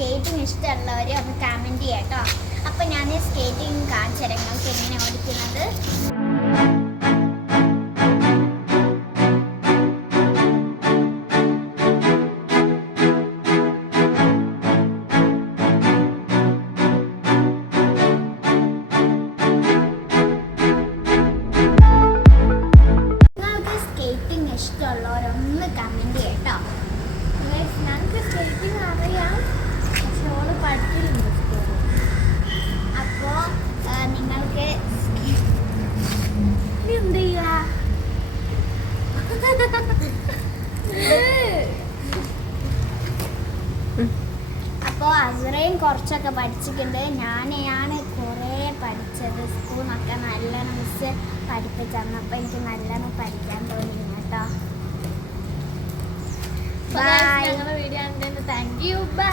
Skating ഇഷ്ടമുള്ളവർ ഒന്ന് comment ചെയ്യാം കേട്ടോ. അപ്പോൾ ഞാൻ സ്കേറ്റിംഗ് കാണിച്ചു തരാം നിങ്ങൾക്ക് എങ്ങനെ ഓടിക്കുന്നത്. ഇഷ്ടമുള്ളവരൊന്ന് കമൻറ്റ് ചെയ്യട്ടോ. ഞങ്ങൾക്ക് സ്കേറ്റിംഗ് അറിയാം, പക്ഷെ ഓള് പഠിക്കുന്നുണ്ട് സ്കൂളിൽ. അപ്പോൾ നിങ്ങൾക്ക് എന്ത് ചെയ്യുക, അപ്പോൾ അസുറയും കുറച്ചൊക്കെ പഠിച്ചിട്ടുണ്ട്. ഞാനാണ് കുറേ പഠിച്ചത്. സ്കൂളിൽ നിന്നൊക്കെ നല്ലോണം മിസ് പഠിപ്പിച്ചു തന്നപ്പോൾ എനിക്ക് നല്ലോണം പഠിക്കാൻ തോന്നി കേട്ടോ. ഞങ്ങളുടെ വീഡിയോ താങ്ക് യു. ബൈ.